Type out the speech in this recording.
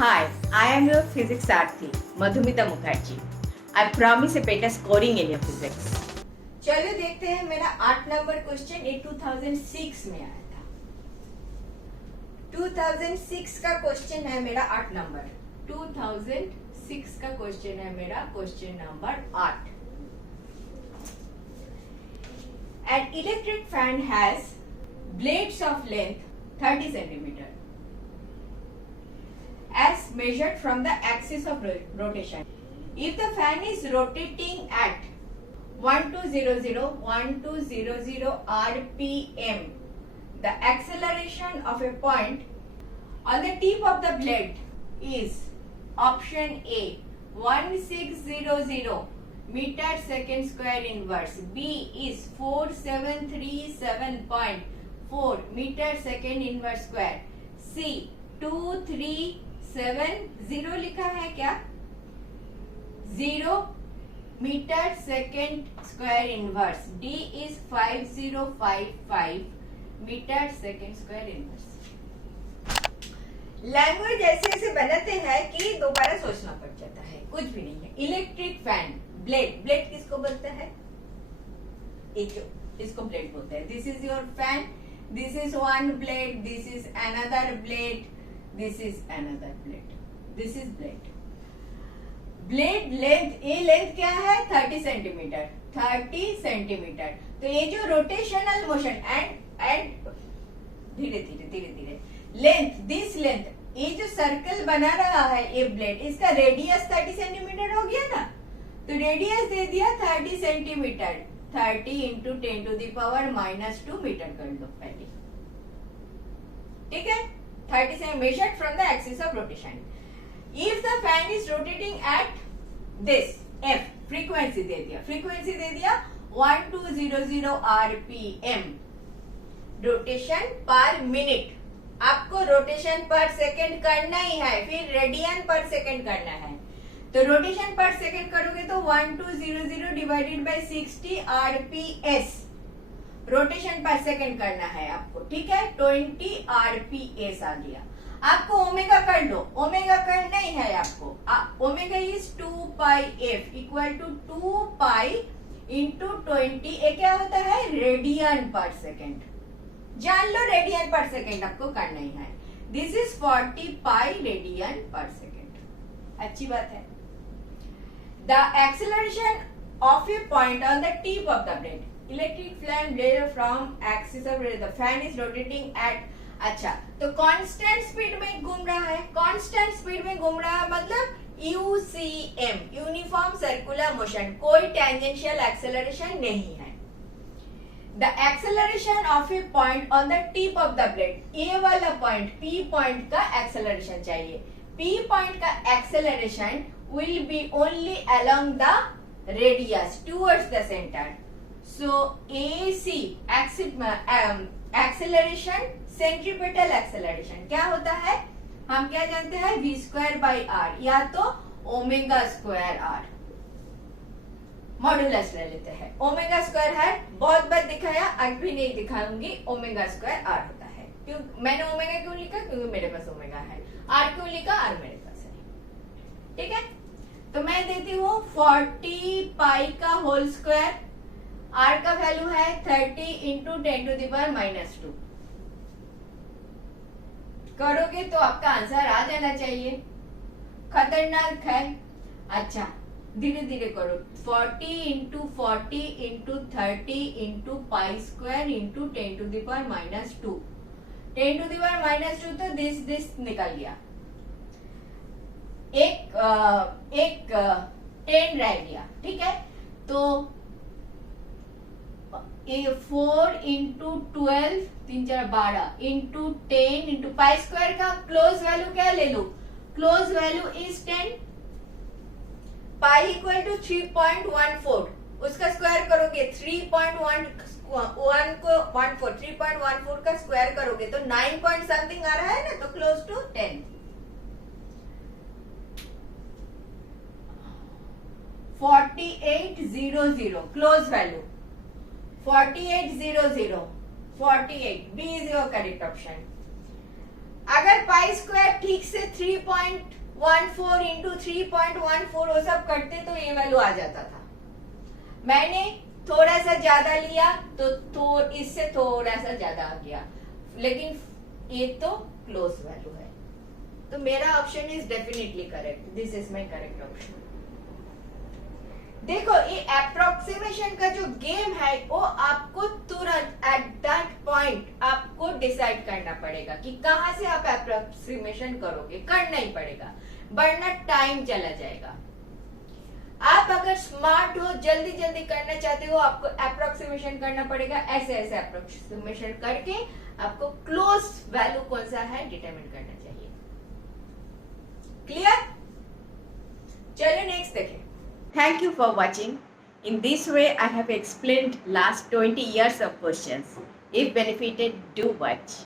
Hi, I am your physics Sarthi, Madhumita Mukherjee. I promise a better scoring in your physics. चलो देखते हैं मेरा 8 number question ये 2006 में आया था। 2006 का क्वेश्चन है मेरा 8 नंबर। 2006 का क्वेश्चन है मेरा question number 8। An electric fan has blades of length 30 centimeter as measured from the axis of rotation. If the fan is rotating at 1200 rpm, the acceleration of a point on the tip of the blade is option A 1600 meter second square inverse, B is 4737.4 meter second inverse square, C 2370 लिखा है क्या 0 metre second square inverse, D is 5055 metre second square inverse. Language ऐसे ऐसे बनाते हैं कि दोबारा सोचना पड़ जाता है, कुछ भी नहीं है। इलेक्ट्रिक फैन, ब्लेड, ब्लेड किसको बोलते हैं? इसको ब्लेड बोलते हैं। This is your fan, this is one blade, this is another blade, this is another blade, this is blade. Blade length, ये लेंथ क्या है 30 सेंटीमीटर, 30 सेंटीमीटर। तो ये जो रोटेशनल मोशन एंड धीरे धीरे धीरे धीरे लेंथ, दिस लेंथ, ये जो सर्कल बना रहा है ये ब्लेड, इसका रेडियस 30 सेंटीमीटर हो गया ना, तो रेडियस दे दिया 30 centimetre, 30 into 10 to the power -2 metre कर लो पहले, ठीक है। 30 से measured from the axis of rotation. If the fan is rotating at this f, frequency दे दिया, frequency दे दिया 1200 rpm, रोटेशन पर मिनट। आपको रोटेशन पर सेकंड करना ही है, फिर रेडियन पर सेकंड करना है। तो रोटेशन पर सेकंड करोगे तो 1200 डिवाइडेड बाय 60 rps, रोटेशन पर सेकंड करना है आपको, ठीक है। 20 rps आ गया। आपको ओमेगा कर लो, ओमेगा करना ही है आपको। Omega is 2 pi f equal to 2 pi into 20, ये क्या होता है रेडियन पर सेकेंड। जान लो रेडियन पर सेकेंड आपको करना ही है। दिस इज 40 पाई रेडियन पर सेकेंड। अच्छी बात है। The acceleration of a point on the tip of the blade, electric fan blade from axis of the fan is rotating at, अच्छा तो कांस्टेंट स्पीड में घूम रहा है, कांस्टेंट स्पीड में घूम रहा है मतलब यूसीएम, यूनिफॉर्म सर्कुलर मोशन, कोई टेंजेंशियल एक्सेलरेशन नहीं है। The acceleration of a point on the tip of the blade, a वाला पॉइंट पी पॉइंट का एक्सेलरेशन चाहिए। पी पॉइंट का acceleration will be only along the radius towards the centre. So AC acceleration, centripetal acceleration क्या होता है, हम क्या जानते हैं v स्क्वायर बाई आर, या तो ओमेगा स्क्वायर आर। मॉड्यूलस ले लेते हैं, ओमेगा स्क्वायर है, बहुत बार दिखाया, आज भी नहीं दिखाऊंगी। ओमेगा स्क्वायर आर होता है। क्यों मैंने ओमेगा क्यों लिखा, क्योंकि मेरे पास ओमेगा है। आर क्यों लिखा, आर मेरे पास है, ठीक है। तो मैं देती हूँ 40 पाई का होल स्क्वायर, आर का वैल्यू है 30 इंटू 10 टू द पावर -2। करोगे तो आपका आंसर आ जाना चाहिए, खतरनाक है। अच्छा धीरे धीरे करो, 40 into 40 into 30 into pi square into 10 to the power -2, 10 to the power -2, तो दिस निकल गया। एक 10 रह गया, ठीक है। तो 4 into 12 3 4 12 into 10 into pi square का क्लोज वैल्यू क्या ले लो, close value is 10, pi equal to 3.14, उसका स्क्वायर करोगे 3.14 का स्क्वायर करोगे तो 9 पॉइंट समथिंग आ रहा है ना, तो close to 10। 4800 close value 4800, 48, B is your correct option. अगर पाई स्क्वायर ठीक से 3.14 इंटू 3.14 वो सब करते तो ये वैल्यू आ जाता था। मैंने थोड़ा सा ज्यादा लिया तो इससे थोड़ा सा ज्यादा आ गया, लेकिन ये तो क्लोज वैल्यू है, तो मेरा option is definitely correct. This is my correct option. देखो ये अप्रोक्सीमेशन का जो गेम है वो आपको तुरंत एट दैट पॉइंट आपको डिसाइड करना पड़ेगा कि कहां से आप अप्रोक्सीमेशन करोगे, करना ही पड़ेगा, वरना टाइम चला जाएगा। आप अगर स्मार्ट हो, जल्दी जल्दी करना चाहते हो, आपको अप्रोक्सीमेशन करना पड़ेगा, ऐसे ऐसे अप्रोक्सीमेशन करके आपको क्लोज वैल्यू कौन सा है डिटरमिन करना चाहिए। क्लियर? चलिए नेक्स्ट देखें। Thank you for watching. In this way, I have explained last 20 years of questions. If benefited, do watch.